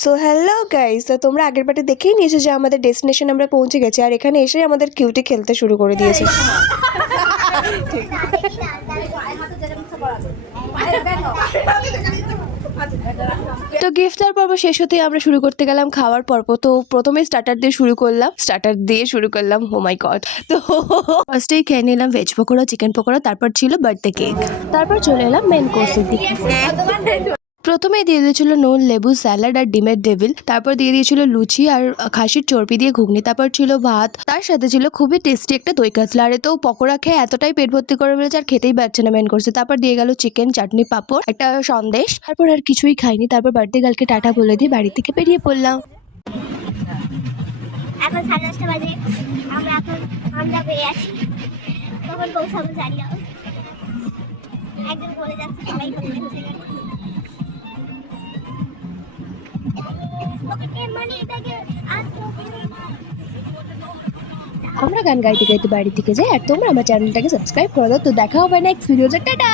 So hello guys, তো তোমরা আগের পার্টে দেখেই নিয়েছো যে আমাদের ডেস্টিনেশন আমরা পৌঁছে গেছি, আর এখানে এসে আমাদের কিউটি খেলতে শুরু করে দিয়েছে। তো গিফট দেওয়ার পর্ব শেষ হতেই আমরা শুরু করতে গেলাম খাওয়ার পর্ব। তো প্রথমে স্টার্টার দিয়ে শুরু করলাম ও মাই গড। তো ফার্স্টেই খেয়ে নিলাম ভেজ পকোড়া, চিকেন পকোড়া, তারপর ছিল বার্থডে কেক, তারপর চলে এলাম মেন কোর্সের দিকে। প্রথমে দিয়ে দিয়েছিল নুন, লেবু, স্যালাড আর ডিমের ডেভিল, তারপর দিয়ে দিয়েছিল লুচি আর খাসির চর্বি দিয়ে ঘুগনি, তারপর ছিল ভাত, তার সাথে ছিল খুবই টেস্টি একটা দই কাতলা। আরে তো পকোড়া খেয়ে এতটাই পেট ভর্তি করে ফেলেছে আর খেতেই পারছে না মেন কোর্সে। তারপর দিয়ে গেল চিকেন, চাটনি, পাঁপড়, একটা সন্দেশ, তারপর আর কিছুই খাইনি। তারপর বার্থডে গার্লকে টাটা বলে দিয়ে বাড়ি থেকে বেরিয়ে পড়লাম। এখন 10:30 বাজে, আমরা বেরিয়ে আছি। কখন পৌঁছাবো জানি না। একজন বলে যাচ্ছে সবাই কোথায় পৌঁছে গেল। আমরা গান গাইতে গাইতে বাড়ি থেকে যাই, আর তোমরা আমার চ্যানেলটাকে সাবস্ক্রাইব করে দাও। তো দেখা হবে নেক্সট ভিডিওতে, টাটা।